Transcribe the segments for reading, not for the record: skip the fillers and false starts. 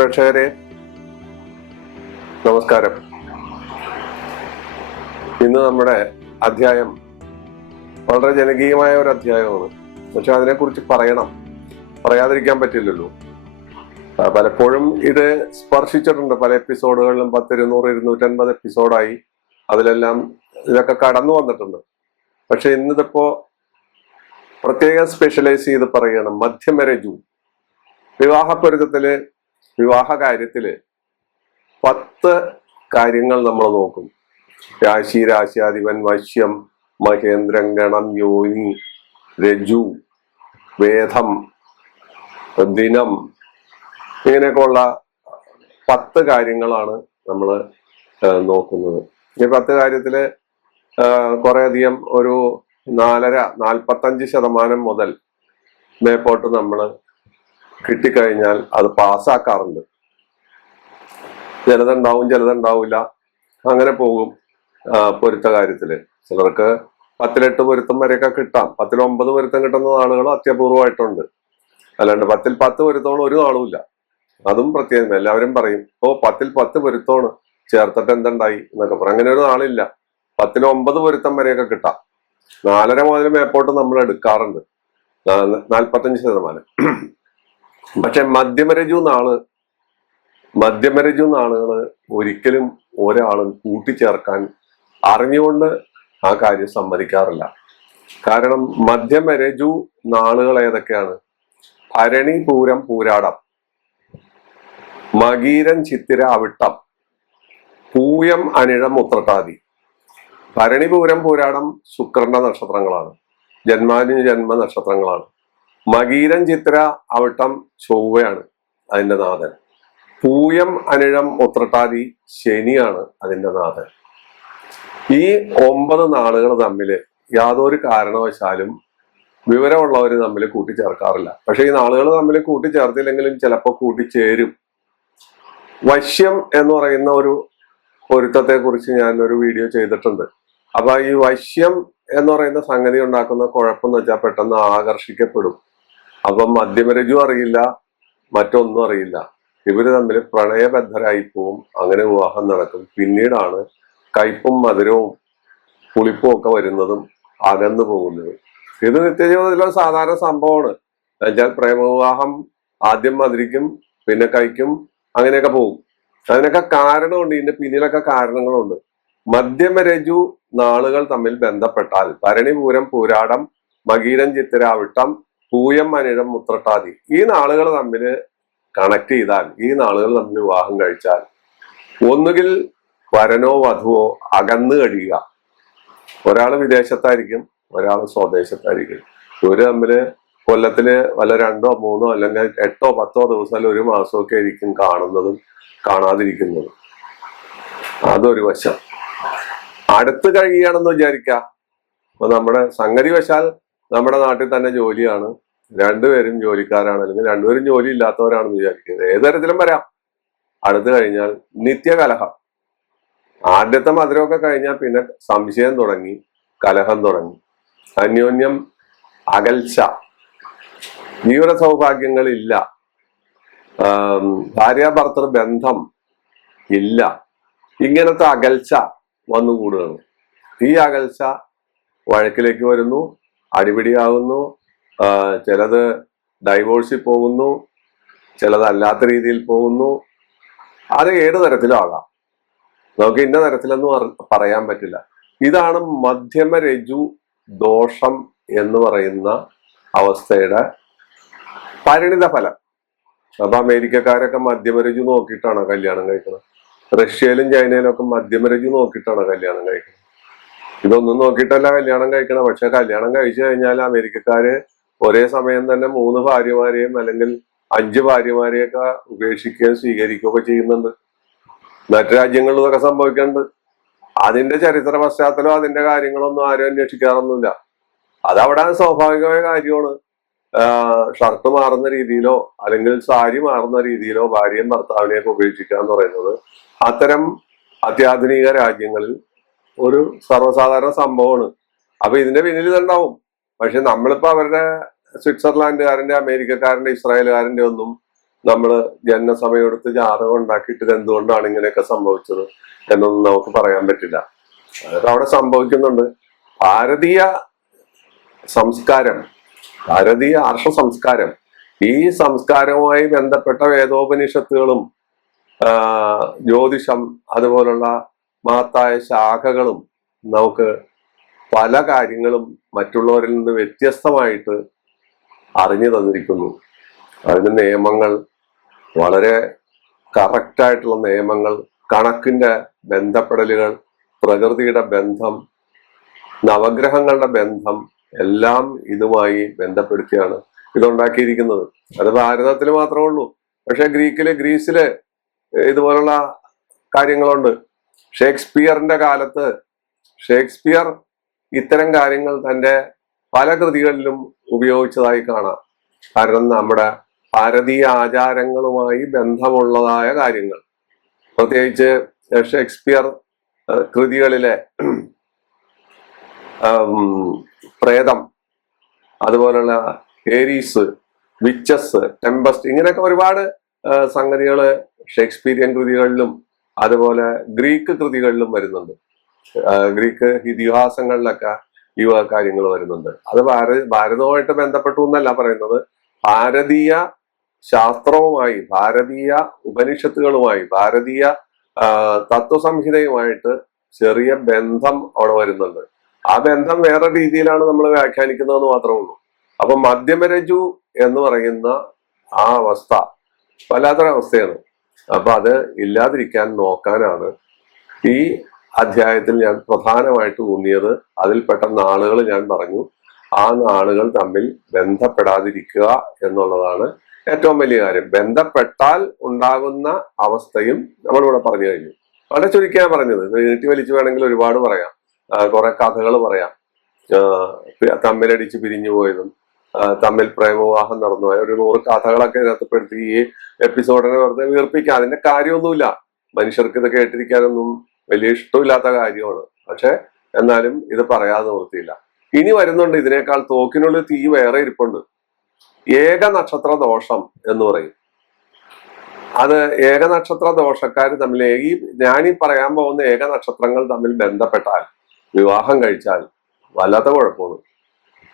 പ്രേക്ഷകരെ നമസ്കാരം. ഇന്ന് നമ്മുടെ അധ്യായം വളരെ ജനകീയമായ ഒരു അധ്യായമാണ്. പക്ഷെ അതിനെക്കുറിച്ച് പറയാതിരിക്കാൻ പറ്റില്ലല്ലോ. പലപ്പോഴും ഇത് സ്പർശിച്ചിട്ടുണ്ട് പല എപ്പിസോഡുകളിലും. 10, 200, 250 എപ്പിസോഡായി. അതിലെല്ലാം ഇതൊക്കെ കടന്നു വന്നിട്ടുണ്ട്. പക്ഷെ ഇന്നിതിപ്പോ പ്രത്യേകം സ്പെഷ്യലൈസ് ചെയ്ത് പറയണം. മധ്യമരജു വിവാഹപ്പൊരുത്തത്തില്, വിവാഹ കാര്യത്തില് 10 കാര്യങ്ങൾ നമ്മൾ നോക്കും. രാശി, രാശ്യാധിപൻ, വശ്യം, മഹേന്ദ്രൻ, ഗണം, യോനി, രജു, വേദം, ദിനം, ഇങ്ങനെയൊക്കെയുള്ള 10 കാര്യങ്ങളാണ് നമ്മൾ നോക്കുന്നത്. ഈ 10 കാര്യത്തില് കുറെ അധികം ഒരു 45% മുതൽ മേപ്പോട്ട് നമ്മൾ കിട്ടിക്കഴിഞ്ഞാൽ അത് പാസ്സാക്കാറുണ്ട്. ചിലതുണ്ടാവും, ചിലതുണ്ടാവില്ല, അങ്ങനെ പോകും. പൊരുത്ത കാര്യത്തില് ചിലർക്ക് 10-8 പൊരുത്തം വരെയൊക്കെ കിട്ടാം. 10-9 പൊരുത്തം കിട്ടുന്ന ആളുകളും അത്യപൂർവമായിട്ടുണ്ട്. അല്ലാണ്ട് 10-10 പൊരുത്തമാണ് ഒരു നാളും ഇല്ല. അതും പ്രത്യേകം. എല്ലാവരും പറയും 10-10 പൊരുത്തമാണ്, ചേർത്തിട്ട് എന്തുണ്ടായി എന്നൊക്കെ പറയും. അങ്ങനെ ഒരു നാളില്ല. 10-9 പൊരുത്തം വരെയൊക്കെ കിട്ടാം. 4.5 മുതൽ മേപ്പോട്ട് നമ്മൾ എടുക്കാറുണ്ട്, 45%. പക്ഷെ മധ്യമരജു നാളുകള് ഒരിക്കലും ഒരാളും കൂട്ടിച്ചേർക്കാൻ അറിഞ്ഞുകൊണ്ട് ആ കാര്യം സമ്മതിക്കാറില്ല. കാരണം മധ്യമരജു നാളുകൾ ഏതൊക്കെയാണ്? ഭരണി, പൂരം, പൂരാടം, മകീരൻ, ചിത്തിര, അവിട്ടം, പൂയം, അനിഴം, ഉത്രട്ടാതി. ഭരണി, പൂരം, പൂരാടം ശുക്രന്റെ നക്ഷത്രങ്ങളാണ്, ജന്മ നക്ഷത്രങ്ങളാണ്. മകീരൻ, ചിത്തിര, അവിട്ടം ചൊവ്വയാണ് അതിന്റെ നാഥൻ. പൂയം, അനിഴം, ഉത്രട്ടാതി ശനിയാണ് അതിന്റെ നാഥൻ. ഈ 9 നാളുകൾ തമ്മിൽ യാതൊരു കാരണവശാലും വിവരമുള്ളവർ തമ്മിൽ കൂട്ടിച്ചേർക്കാറില്ല. പക്ഷെ ഈ നാളുകൾ തമ്മിൽ കൂട്ടിച്ചേർത്തില്ലെങ്കിലും ചിലപ്പോൾ കൂട്ടിച്ചേരും. വശ്യം എന്ന് പറയുന്ന ഒരു പൊരുത്തത്തെ കുറിച്ച് ഞാൻ ഒരു വീഡിയോ ചെയ്തിട്ടുണ്ട്. അപ്പൊ ഈ വശ്യം എന്ന് പറയുന്ന സംഗതി ഉണ്ടാക്കുന്ന കുഴപ്പമെന്ന് വെച്ചാൽ പെട്ടെന്ന് ആകർഷിക്കപ്പെടും. അപ്പം മധ്യമരജു അറിയില്ല, മറ്റൊന്നും അറിയില്ല. ഇവര് തമ്മിൽ പ്രണയബദ്ധരായി പോവും. അങ്ങനെ വിവാഹം നടക്കും. പിന്നീടാണ് കയ്പും മധുരവും പുളിപ്പും ഒക്കെ വരുന്നതും അകന്നു പോകുന്നതും. ഇത് നിത്യജീവിതത്തിലെ സാധാരണ സംഭവമാണ്. എന്നുവെച്ചാൽ പ്രേമവിവാഹം ആദ്യം മധുരിക്കും, പിന്നെ കഴിക്കും, അങ്ങനെയൊക്കെ പോകും. അതിനൊക്കെ കാരണമുണ്ട്. ഇതിന്റെ പിന്നിലൊക്കെ കാരണങ്ങളുണ്ട്. മധ്യമരജു നാളുകൾ തമ്മിൽ ബന്ധപ്പെട്ടാൽ ഭരണി, പൂരം, പൂരാടം, മകീരൻ, ചിത്തിര, അവിട്ടം, പൂയം, അനിഴം, ഉത്രട്ടാതി ഈ നാളുകൾ തമ്മിൽ കണക്ട് ചെയ്താൽ, ഈ നാളുകൾ തമ്മിൽ വിവാഹം കഴിച്ചാൽ, ഒന്നുകിൽ വരനോ വധുവോ അകന്നു കഴിയുക. ഒരാൾ വിദേശത്തായിരിക്കും, ഒരാൾ സ്വദേശത്തായിരിക്കും. ഇവര് തമ്മില് കൊല്ലത്തില് വല്ല 2, 3 അല്ലെങ്കിൽ 8, 10 ദിവസം, അല്ലെങ്കിൽ 1 മാസമൊക്കെ ആയിരിക്കും കാണുന്നതും കാണാതിരിക്കുന്നതും. അതൊരു വശം. അടുത്ത് കഴിയുകയാണെന്ന് വിചാരിക്കാം. അപ്പൊ നമ്മുടെ സംഗതി വശാൽ നമ്മുടെ നാട്ടിൽ തന്നെ ജോലിയാണ്, 2 പേരും ജോലിക്കാരാണ്, അല്ലെങ്കിൽ 2 പേരും ജോലി ഇല്ലാത്തവരാണെന്ന് വിചാരിക്കുന്നത്. ഏത് തരത്തിലും വരാം. അടുത്ത് കഴിഞ്ഞാൽ നിത്യകലഹം. ആദ്യത്തെ മധുരമൊക്കെ കഴിഞ്ഞാൽ പിന്നെ സംശയം തുടങ്ങി, കലഹം തുടങ്ങി, അന്യോന്യം അകൽച്ച, ജീവിത സൗഭാഗ്യങ്ങളില്ല, ഭാര്യാഭർത്തൃ ബന്ധം ഇല്ല. ഇങ്ങനത്തെ അകൽച്ച വന്നുകൂടുകയാണ്. ഈ അകൽച്ച വഴക്കിലേക്ക് വരുന്നു, അടിപിടിയാകുന്നു, ചിലത് ഡൈവോഴ്സിൽ പോകുന്നു, ചിലത് അല്ലാത്ത രീതിയിൽ പോകുന്നു. അത് ഏത് തരത്തിലും ആകാം. നമുക്ക് ഇന്ന തരത്തിലൊന്നും പറയാൻ പറ്റില്ല. ഇതാണ് മധ്യമരജു ദോഷം എന്ന് പറയുന്ന അവസ്ഥയുടെ പരിണിത ഫലം. അപ്പൊ അമേരിക്കക്കാരൊക്കെ മധ്യമരജു നോക്കിയിട്ടാണ് കല്യാണം കഴിക്കുന്നത്. റഷ്യയിലും ചൈനയിലും ഒക്കെ മധ്യമരജു നോക്കിയിട്ടാണ് കല്യാണം കഴിക്കുന്നത്. ഇതൊന്നും നോക്കിയിട്ടല്ല കല്യാണം കഴിക്കണം. പക്ഷെ കല്യാണം കഴിച്ചു കഴിഞ്ഞാൽ അമേരിക്കക്കാര് ഒരേ സമയം തന്നെ 3 ഭാര്യമാരെയും അല്ലെങ്കിൽ 5 ഭാര്യമാരെയൊക്കെ ഉപേക്ഷിക്കുകയും സ്വീകരിക്കുകയൊക്കെ ചെയ്യുന്നുണ്ട്. മറ്റു രാജ്യങ്ങളിൽ ഇതൊക്കെ സംഭവിക്കുന്നുണ്ട്. അതിന്റെ ചരിത്ര പശ്ചാത്തലം, അതിന്റെ കാര്യങ്ങളൊന്നും ആരും അന്വേഷിക്കാറൊന്നുമില്ല. അതവിടെ സ്വാഭാവികമായ കാര്യമാണ്. ഷർട്ട് മാറുന്ന രീതിയിലോ അല്ലെങ്കിൽ സാരി മാറുന്ന രീതിയിലോ ഭാര്യയും ഭർത്താവിനെയൊക്കെ ഉപേക്ഷിക്കുക എന്ന് പറയുന്നത് അത്തരം അത്യാധുനിക രാജ്യങ്ങളിൽ ഒരു സർവ്വസാധാരണ സംഭവമാണ്. അപ്പൊ ഇതിന്റെ പിന്നിൽ ഇതുണ്ടാവും. പക്ഷെ നമ്മളിപ്പോ അവരുടെ സ്വിറ്റ്സർലാൻഡുകാരന്റെ, അമേരിക്കക്കാരന്റെ, ഇസ്രായേലുകാരന്റെ ഒന്നും നമ്മൾ ജനനസമയം എടുത്ത് ജാതകം ഉണ്ടാക്കിയിട്ട് ഇത് എന്തുകൊണ്ടാണ് ഇങ്ങനെയൊക്കെ സംഭവിച്ചത് എന്നൊന്നും നമുക്ക് പറയാൻ പറ്റില്ല. അതൊക്കെ അവിടെ സംഭവിക്കുന്നുണ്ട്. ഭാരതീയ സംസ്കാരം, ഭാരതീയ ആർഷ സംസ്കാരം, ഈ സംസ്കാരവുമായി ബന്ധപ്പെട്ട വേദോപനിഷത്തുകളും ജ്യോതിഷം അതുപോലുള്ള മഹത്തായ ശാഖകളും നമുക്ക് പല കാര്യങ്ങളും മറ്റുള്ളവരിൽ നിന്ന് വ്യത്യസ്തമായിട്ട് അറിഞ്ഞു തന്നിരിക്കുന്നു. അതിന് നിയമങ്ങൾ, വളരെ കറക്റ്റായിട്ടുള്ള നിയമങ്ങൾ, കണക്കിന്റെ ബന്ധപ്പെടലുകൾ, പ്രകൃതിയുടെ ബന്ധം, നവഗ്രഹങ്ങളുടെ ബന്ധം എല്ലാം ഇതുമായി ബന്ധപ്പെടുത്തിയാണ് ഇതുണ്ടാക്കിയിരിക്കുന്നത്. അത് ഭാരതത്തിൽ മാത്രമേ ഉള്ളൂ. പക്ഷെ ഗ്രീസില് ഇതുപോലുള്ള കാര്യങ്ങളുണ്ട്. ഷേക്സ്പിയറിന്റെ കാലത്ത് ഷേക്സ്പിയർ ഇത്തരം കാര്യങ്ങൾ തന്റെ പല കൃതികളിലും ഉപയോഗിച്ചതായി കാണാം. കാരണം നമ്മുടെ ഭാരതീയ ആചാരങ്ങളുമായി ബന്ധമുള്ളതായ കാര്യങ്ങൾ, പ്രത്യേകിച്ച് ഷേക്സ്പിയർ കൃതികളിലെ പ്രേതം, അതുപോലുള്ള ഏരീസ്, വിച്ചസ്, ടെമ്പസ്റ്റ്, ഇങ്ങനെയൊക്കെ ഒരുപാട് സംഗതികള് ഷേക്സ്പീരിയൻ കൃതികളിലും അതുപോലെ ഗ്രീക്ക് കൃതികളിലും വരുന്നുണ്ട്. ഗ്രീക്ക് ഇതിഹാസങ്ങളിലൊക്കെ ഈ കാര്യങ്ങൾ വരുന്നുണ്ട്. അത് ഭാരതവുമായിട്ട് ബന്ധപ്പെട്ടു എന്നല്ല പറയുന്നത്, ഭാരതീയ ശാസ്ത്രവുമായി, ഭാരതീയ ഉപനിഷത്തുകളുമായി, ഭാരതീയ തത്വസംഹിതയുമായിട്ട് ചെറിയ ബന്ധം അവിടെ വരുന്നുണ്ട്. ആ ബന്ധം വേറെ രീതിയിലാണ് നമ്മൾ വ്യാഖ്യാനിക്കുന്നതെന്ന് മാത്രമേ ഉള്ളൂ. അപ്പൊ മധ്യമരജു എന്ന് പറയുന്ന ആ അവസ്ഥ വല്ലാത്തൊരവസ്ഥയാണ്. അപ്പൊ അത് ഇല്ലാതിരിക്കാൻ നോക്കാനാണ് ഈ അധ്യായത്തിൽ ഞാൻ പ്രധാനമായിട്ട് ഊന്നിയത്. അതിൽപ്പെട്ട നാളുകൾ ഞാൻ പറഞ്ഞു. ആ നാളുകൾ തമ്മിൽ ബന്ധപ്പെടാതിരിക്കുക എന്നുള്ളതാണ് ഏറ്റവും വലിയ കാര്യം. ബന്ധപ്പെട്ടാൽ ഉണ്ടാകുന്ന അവസ്ഥയും നമ്മളിവിടെ പറഞ്ഞു കഴിഞ്ഞു. വളരെ ചുരുക്കിയാ പറഞ്ഞത്. നീട്ടി വലിച്ചു വേണമെങ്കിൽ ഒരുപാട് പറയാം, കുറെ കഥകൾ പറയാം. തമ്മിലടിച്ച് പിരിഞ്ഞു പോയതും തമ്മിൽ പ്രേമവിവാഹം നടന്നുപോയ ഒരു 100 കഥകളൊക്കെ ഇതിനകത്ത് പെടുത്തി ഈ എപ്പിസോഡിനെ വെറുതെ വീർപ്പിക്കാം. അതിന്റെ കാര്യമൊന്നുമില്ല. മനുഷ്യർക്ക് ഇത് കേട്ടിരിക്കാനൊന്നും വലിയ ഇഷ്ടമില്ലാത്ത കാര്യമാണ്. പക്ഷെ എന്നാലും ഇത് പറയാതെ നിവൃത്തിയില്ല. ഇനി വരുന്നുണ്ട് ഇതിനേക്കാൾ തോക്കിനുള്ളിൽ തീ വേറെ ഇരിപ്പുണ്ട്. ഏക നക്ഷത്ര ദോഷം എന്ന് പറയും. അത് ഏകനക്ഷത്ര ദോഷക്കാർ തമ്മിൽ ഞാനീ പറയാൻ പോകുന്ന ഏകനക്ഷത്രങ്ങൾ തമ്മിൽ ബന്ധപ്പെട്ടാൽ, വിവാഹം കഴിച്ചാൽ വല്ലാത്ത കുഴപ്പമാണ്.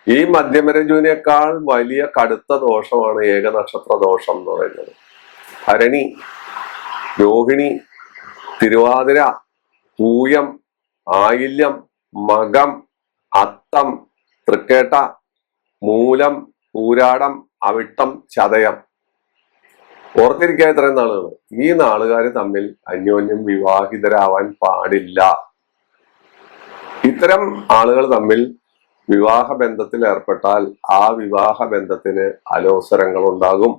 ഈ മധ്യമരജുവിനേക്കാൾ വലിയ കടുത്ത ദോഷമാണ് ഏകനക്ഷത്ര ദോഷം എന്ന് പറയുന്നത്. ഭരണി, രോഹിണി, തിരുവാതിര, പൂയം, ആയില്യം, മകം, അത്തം, തൃക്കേട്ട, മൂലം, പൂരാടം, അവിട്ടം, ചതയം. ഓർത്തിരിക്കാൻ ഇത്രയും നാളുകൾ. ഈ നാളുകാർ തമ്മിൽ അന്യോന്യം വിവാഹിതരാവാൻ പാടില്ല. ഇത്തരം ആളുകൾ തമ്മിൽ വിവാഹ ബന്ധത്തിൽ ഏർപ്പെട്ടാൽ ആ വിവാഹ ബന്ധത്തിന് അലോസരങ്ങൾ ഉണ്ടാകും.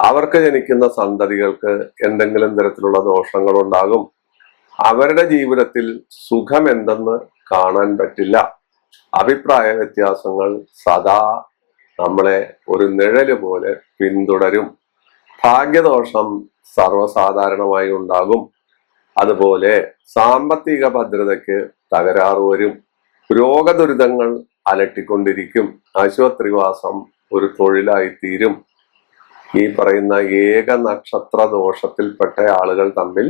അവർക്ക് ജനിക്കുന്ന സന്തതികൾക്ക് എന്തെങ്കിലും തരത്തിലുള്ള ദോഷങ്ങൾ ഉണ്ടാകും. അവരുടെ ജീവിതത്തിൽ സുഖം എന്തെന്ന് കാണാൻ പറ്റില്ല. അഭിപ്രായ വ്യത്യാസങ്ങൾ സദാ നമ്മളെ ഒരു നിഴല് പോലെ പിന്തുടരും. ഭാഗ്യദോഷം സർവ്വസാധാരണമായി ഉണ്ടാകും. അതുപോലെ സാമ്പത്തിക ഭദ്രതയ്ക്ക് തകരാറ് വരും. രോഗദുരിതങ്ങൾ അലട്ടിക്കൊണ്ടിരിക്കും. ആശുപത്രിവാസം ഒരു തൊഴിലായി തീരും. ഈ പറയുന്ന ഏക നക്ഷത്ര ദോഷത്തിൽപ്പെട്ട ആളുകൾ തമ്മിൽ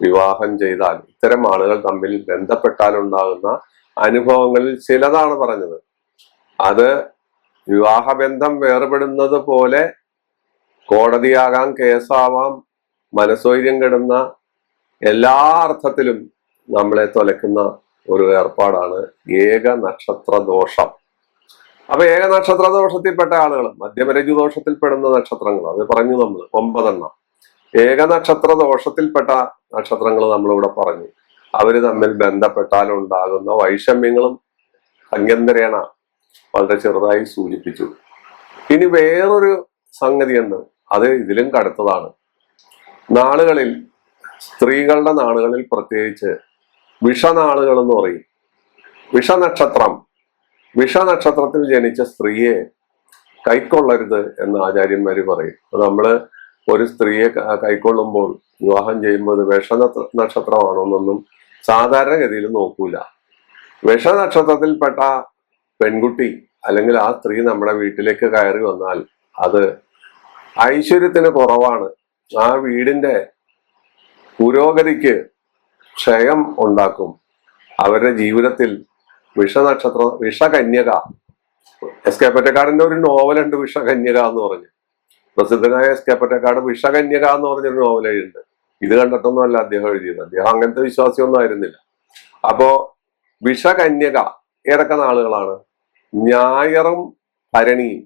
വിവാഹം ചെയ്താൽ, ഇത്തരം ആളുകൾ തമ്മിൽ ബന്ധപ്പെട്ടാൽ ഉണ്ടാകുന്ന അനുഭവങ്ങളിൽ ചിലതാണ് പറഞ്ഞത്. അത് വിവാഹബന്ധം വേർപെടുന്നത് പോലെ കോടതിയാകാം, കേസാവാം, മനസ്സോര്യം കെടുന്ന എല്ലാ അർത്ഥത്തിലും നമ്മളെ തൊലക്കുന്ന ഒരു ഏർപ്പാടാണ് ഏക നക്ഷത്ര ദോഷം. അപ്പൊ ഏക നക്ഷത്ര ദോഷത്തിൽപ്പെട്ട ആളുകൾ, മധ്യമരജു ദോഷത്തിൽപ്പെടുന്ന നക്ഷത്രങ്ങൾ അത് പറഞ്ഞു നമ്മൾ 9 എണ്ണം. ഏക നക്ഷത്ര ദോഷത്തിൽപ്പെട്ട നക്ഷത്രങ്ങൾ നമ്മളിവിടെ പറഞ്ഞു. അവര് തമ്മിൽ ബന്ധപ്പെട്ടാൽ ഉണ്ടാകുന്ന വൈഷമ്യങ്ങളും അംഗന്തരേണ വളരെ ചെറുതായി സൂചിപ്പിച്ചു. ഇനി വേറൊരു സംഗതിയുണ്ട്, അത് ഇതിലും കടുത്തതാണ്. നാളുകളിൽ, സ്ത്രീകളുടെ നാളുകളിൽ പ്രത്യേകിച്ച് വിഷനാളുകൾ എന്ന് പറയും. വിഷനക്ഷത്രത്തിൽ ജനിച്ച സ്ത്രീയെ കൈക്കൊള്ളരുത് എന്ന് ആചാര്യന്മാര് പറയും. നമ്മള് ഒരു സ്ത്രീയെ കൈക്കൊള്ളുമ്പോൾ, വിവാഹം ചെയ്യുമ്പോൾ നക്ഷത്രമാണോന്നൊന്നും സാധാരണഗതിയിൽ നോക്കൂല. വിഷനക്ഷത്രത്തിൽപ്പെട്ട പെൺകുട്ടി അല്ലെങ്കിൽ ആ സ്ത്രീ നമ്മുടെ വീട്ടിലേക്ക് കയറി വന്നാൽ അത് ഐശ്വര്യത്തിന് കുറവാണ്, ആ വീടിന്റെ പുരോഗതിക്ക് ക്ഷയം ഉണ്ടാക്കും. അവരുടെ ജീവിതത്തിൽ വിഷകന്യക, എസ് കെ പൊറ്റക്കാടിന്റെ ഒരു നോവലുണ്ട് വിഷകന്യക എന്ന് പറഞ്ഞ്. പ്രസിദ്ധനായ എസ് കെ പൊറ്റക്കാട് വിഷകന്യക എന്ന് പറഞ്ഞൊരു നോവൽ എഴുതുന്നുണ്ട്. ഇത് കണ്ടിട്ടൊന്നും അല്ല അദ്ദേഹം എഴുതിയത്. അദ്ദേഹം അങ്ങനത്തെ വിശ്വാസിയൊന്നും ആയിരുന്നില്ല. അപ്പോ വിഷകന്യക ഏതൊക്കെ നാളുകളാണ്? ഞായറും ഭരണിയും,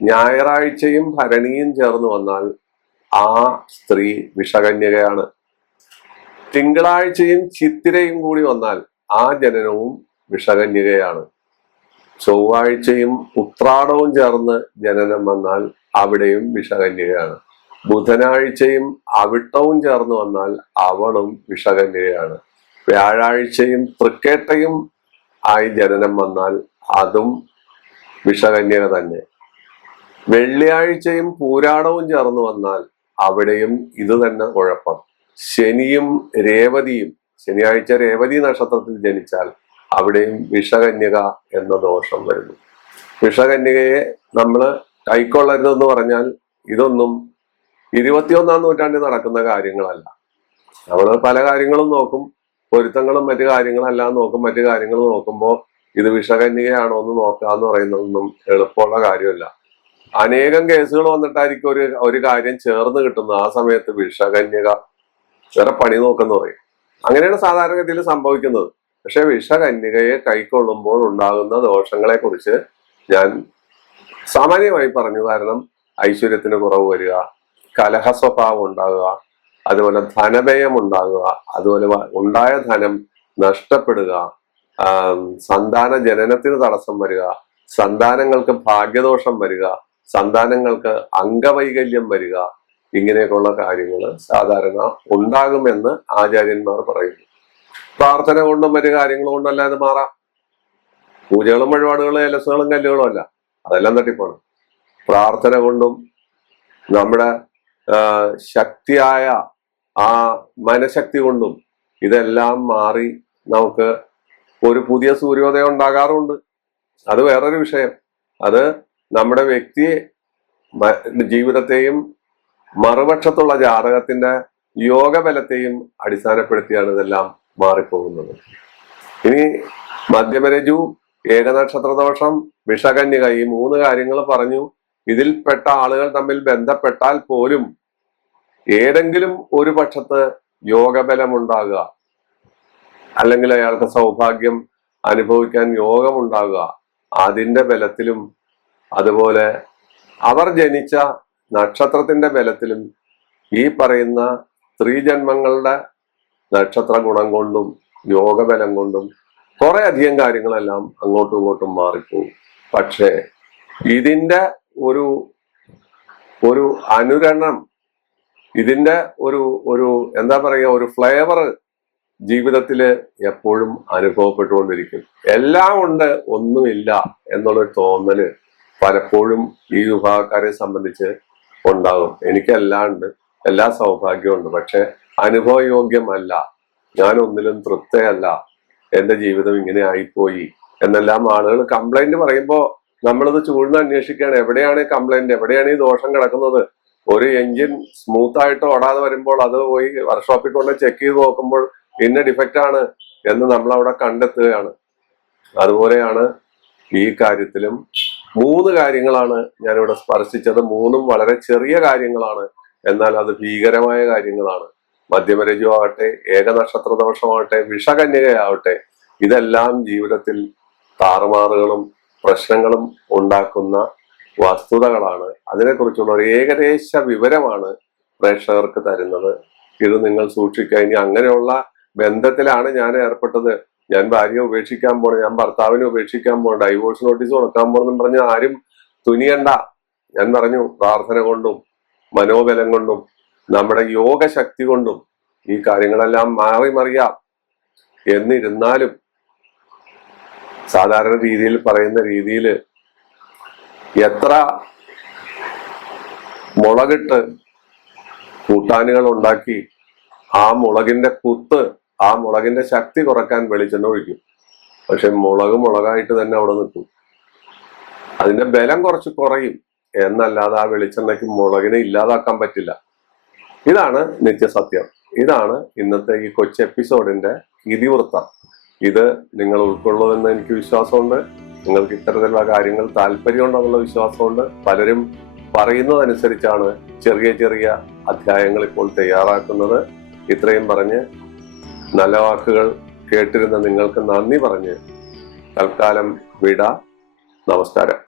ഞായറാഴ്ചയും ഭരണിയും ചേർന്ന് വന്നാൽ ആ സ്ത്രീ വിഷകന്യകയാണ്. തിങ്കളാഴ്ചയും ചിത്തിരയും കൂടി വന്നാൽ ആ ജനനവും വിഷകന്യകയാണ്. ചൊവ്വാഴ്ചയും ഉത്രാടവും ചേർന്ന് ജനനം വന്നാൽ അവിടെയും വിഷകന്യകയാണ്. ബുധനാഴ്ചയും അവിട്ടവും ചേർന്ന് വന്നാൽ അവളും വിഷകന്യകയാണ്. വ്യാഴാഴ്ചയും തൃക്കേട്ടയും ആയി ജനനം വന്നാൽ അതും വിഷകന്യക തന്നെ. വെള്ളിയാഴ്ചയും പൂരാടവും ചേർന്ന് വന്നാൽ അവിടെയും ഇത് തന്നെ കുഴപ്പം. ശനിയും രേവതിയും, ശനിയാഴ്ച രേവതി നക്ഷത്രത്തിൽ ജനിച്ചാൽ അവിടെയും വിഷകന്യക എന്ന ദോഷം വരുന്നു. വിഷകന്യകയെ നമ്മൾ കൈക്കൊള്ളരുതെന്ന് പറഞ്ഞാൽ ഇതൊന്നും 21-ാം നൂറ്റാണ്ടിൽ നടക്കുന്ന കാര്യങ്ങളല്ല. നമ്മൾ പല കാര്യങ്ങളും നോക്കും, പൊരുത്തങ്ങളും മറ്റു കാര്യങ്ങളെല്ലാം നോക്കും. മറ്റു കാര്യങ്ങൾ നോക്കുമ്പോൾ ഇത് വിഷകന്യകയാണോ എന്ന് നോക്കാന്ന് പറയുന്നതൊന്നും എളുപ്പമുള്ള കാര്യമല്ല. അനേകം കേസുകൾ വന്നിട്ടായിരിക്കും ഒരു കാര്യം ചേർന്ന് കിട്ടുന്നത്. ആ സമയത്ത് വിഷകന്യക വേറെ പണി നോക്കെന്ന് പറയും. അങ്ങനെയാണ് സാധാരണഗതിയിൽ സംഭവിക്കുന്നത്. പക്ഷെ വിഷകന്യകയെ കൈക്കൊള്ളുമ്പോൾ ഉണ്ടാകുന്ന ദോഷങ്ങളെ കുറിച്ച് ഞാൻ സാമാന്യമായി പറഞ്ഞു. കാരണം ഐശ്വര്യത്തിന് കുറവ് വരിക, കലഹ സ്വഭാവം ഉണ്ടാകുക, അതുപോലെ ധനവ്യയം ഉണ്ടാകുക, അതുപോലെ ഉണ്ടായ ധനം നഷ്ടപ്പെടുക, സന്താന ജനനത്തിന് തടസ്സം വരിക, സന്താനങ്ങൾക്ക് ഭാഗ്യദോഷം വരിക, സന്താനങ്ങൾക്ക് അംഗവൈകല്യം വരിക, ഇങ്ങനെയൊക്കെയുള്ള കാര്യങ്ങൾ സാധാരണ ഉണ്ടാകുമെന്ന് ആചാര്യന്മാർ പറയുന്നു. പ്രാർത്ഥന കൊണ്ടും മറ്റു കാര്യങ്ങൾ കൊണ്ടും അല്ലാതെ മാറാം. പൂജകളും വഴിപാടുകളും എലസുകളും കല്ലുകളും അല്ല, അതെല്ലാം തട്ടിപ്പാണ്. പ്രാർത്ഥന കൊണ്ടും നമ്മുടെ ശക്തിയായ ആ മനഃശക്തി കൊണ്ടും ഇതെല്ലാം മാറി നമുക്ക് ഒരു പുതിയ സൂര്യോദയം ഉണ്ടാകാറുണ്ട്. അത് വേറൊരു വിഷയം. അത് നമ്മുടെ വ്യക്തിയെ, ജീവിതത്തെയും മറുപക്ഷത്തുള്ള ജാതകത്തിന്റെ യോഗബലത്തെയും അടിസ്ഥാനപ്പെടുത്തിയാണ് ഇതെല്ലാം മാറിപ്പോകുന്നത്. ഇനി മധ്യമരജു, ഏകനക്ഷത്ര ദോഷം, വിഷകന്യക, ഈ 3 കാര്യങ്ങൾ പറഞ്ഞു. ഇതിൽപ്പെട്ട ആളുകൾ തമ്മിൽ ബന്ധപ്പെട്ടാൽ പോലും ഏതെങ്കിലും ഒരു പക്ഷത്ത് യോഗബലം ഉണ്ടാകുക, അല്ലെങ്കിൽ അയാൾക്ക് സൗഭാഗ്യം അനുഭവിക്കാൻ യോഗമുണ്ടാകുക, അതിന്റെ ബലത്തിലും അതുപോലെ അവർ ജനിച്ച നക്ഷത്രത്തിന്റെ ബലത്തിലും ഈ പറയുന്ന സ്ത്രീജന്മങ്ങളുടെ നക്ഷത്ര ഗുണം കൊണ്ടും യോഗബലം കൊണ്ടും കുറെ അധികം കാര്യങ്ങളെല്ലാം അങ്ങോട്ടും ഇങ്ങോട്ടും മാറിപ്പോകും. പക്ഷേ ഇതിന്റെ ഒരു ഒരു അനുരണം, ഇതിന്റെ ഒരു ഒരു എന്താ പറയുക, ഒരു ഫ്ലേവർ ജീവിതത്തിൽ എപ്പോഴും അനുഭവപ്പെട്ടുകൊണ്ടിരിക്കും. എല്ലാം ഉണ്ട് ഒന്നുമില്ല എന്നുള്ളൊരു തോന്നല് പലപ്പോഴും ഈ വിഭാഗക്കാരെ സംബന്ധിച്ച് ഉണ്ടാകും. എനിക്കെല്ലാം ഉണ്ട്, എല്ലാ സൗഭാഗ്യവും ഉണ്ട്, പക്ഷെ അനുഭവയോഗ്യമല്ല, ഞാൻ ഒന്നിലും തൃപ്തയല്ല, എന്റെ ജീവിതം ഇങ്ങനെ ആയിപ്പോയി എന്നെല്ലാം ആളുകൾ കംപ്ലൈന്റ് പറയുമ്പോൾ നമ്മളിത് ചൂഴ്ന്ന് അന്വേഷിക്കുകയാണ്. എവിടെയാണ് കംപ്ലൈന്റ്, എവിടെയാണ് ഈ ദോഷം കിടക്കുന്നത്? ഒരു എഞ്ചിൻ സ്മൂത്ത് ആയിട്ട് ഓടാതെ വരുമ്പോൾ അത് പോയി വർക്ക്ഷോപ്പിൽ കൊണ്ട് ചെക്ക് ചെയ്ത് നോക്കുമ്പോൾ ഇന്ന ഡിഫക്റ്റ് ആണ് എന്ന് നമ്മൾ അവിടെ കണ്ടെത്തുകയാണ്. അതുപോലെയാണ് ഈ കാര്യത്തിലും 3 കാര്യങ്ങളാണ് ഞാനിവിടെ സ്പർശിച്ചത്. 3ഉം വളരെ ചെറിയ കാര്യങ്ങളാണ്, എന്നാൽ അത് ഭീകരമായ കാര്യങ്ങളാണ്. മധ്യമരജു ആവട്ടെ, ഏകനക്ഷത്ര ദോഷമാവട്ടെ, വിഷകന്യകയാവട്ടെ, ഇതെല്ലാം ജീവിതത്തിൽ താറുമാറുകളും പ്രശ്നങ്ങളും ഉണ്ടാക്കുന്ന വസ്തുതകളാണ്. അതിനെക്കുറിച്ചുള്ള ഒരു ഏകദേശ വിവരമാണ് പ്രേക്ഷകർക്ക് തരുന്നത്. ഇത് നിങ്ങൾ സൂക്ഷിക്കുക. ഇനി അങ്ങനെയുള്ള ബന്ധത്തിലാണ് ഞാൻ ഏർപ്പെട്ടത്, ഞാൻ ഭാര്യയെ ഉപേക്ഷിക്കാൻ പോണു, ഞാൻ ഭർത്താവിനെ ഉപേക്ഷിക്കാൻ പോണു, ഡൈവോഴ്സ് നോട്ടീസ് കൊടുക്കാൻ പോണെന്ന് പറഞ്ഞ് ആരും തുനിയണ്ട. ഞാൻ പറഞ്ഞു, പ്രാർത്ഥന കൊണ്ടും മനോബലം കൊണ്ടും നമ്മുടെ യോഗശക്തി കൊണ്ടും ഈ കാര്യങ്ങളെല്ലാം മാറി മറിയാം. എന്നിരുന്നാലും സാധാരണ രീതിയിൽ പറയുന്ന രീതിയിൽ എത്ര മുളകിട്ട് കൂട്ടാനുകൾ ഉണ്ടാക്കി ആ മുളകിന്റെ കുത്ത്, ആ മുളകിന്റെ ശക്തി കുറക്കാൻ വെളിച്ചെണ്ണ ഒഴിക്കും. പക്ഷെ മുളകായിട്ട് തന്നെ അവിടെ നിൽക്കും. അതിന്റെ ബലം കുറച്ച് കുറയും. എന്നല്ലാതെ ആ വെളിച്ചെണ്ണയ്ക്ക് മുളകിനെ ഇല്ലാതാക്കാൻ പറ്റില്ല. ഇതാണ് നിത്യസത്യം. ഇതാണ് ഇന്നത്തെ ഈ കൊച്ചു എപ്പിസോഡിന്റെ ഇതിവൃത്തം. ഇത് നിങ്ങൾ ഉൾക്കൊള്ളുമെന്ന് എനിക്ക് വിശ്വാസമുണ്ട്. നിങ്ങൾക്ക് ഇത്തരത്തിലുള്ള കാര്യങ്ങൾ താല്പര്യമുണ്ടെന്നുള്ള വിശ്വാസമുണ്ട്. പലരും പറയുന്നതനുസരിച്ചാണ് ചെറിയ ചെറിയ അധ്യായങ്ങൾ ഇപ്പോൾ തയ്യാറാക്കുന്നത്. ഇത്രയും പറഞ്ഞ് നല്ല വാക്കുകൾ കേട്ടിരുന്ന നിങ്ങൾക്ക് നന്ദി പറഞ്ഞ് തൽക്കാലം വിട. നമസ്കാരം.